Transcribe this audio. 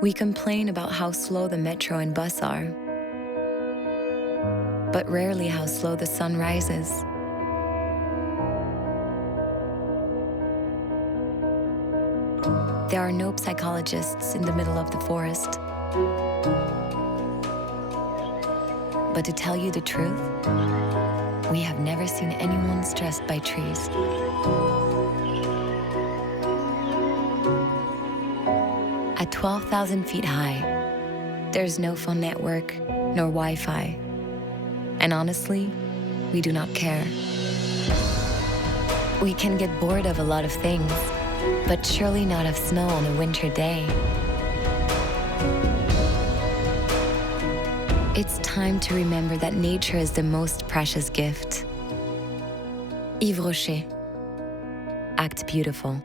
We complain about how slow the metro and bus are, but rarely how slow the sun rises. There are no psychologists in the middle of the forest. But to tell you the truth, we have never seen anyone stressed by trees. At 12,000 feet high, there's no phone network nor Wi-Fi. And honestly, we do not care. We can get bored of a lot of things, but surely not of snow on a winter day. It's time to remember that nature is the most precious gift. YVES ROCHER. Act beautiful.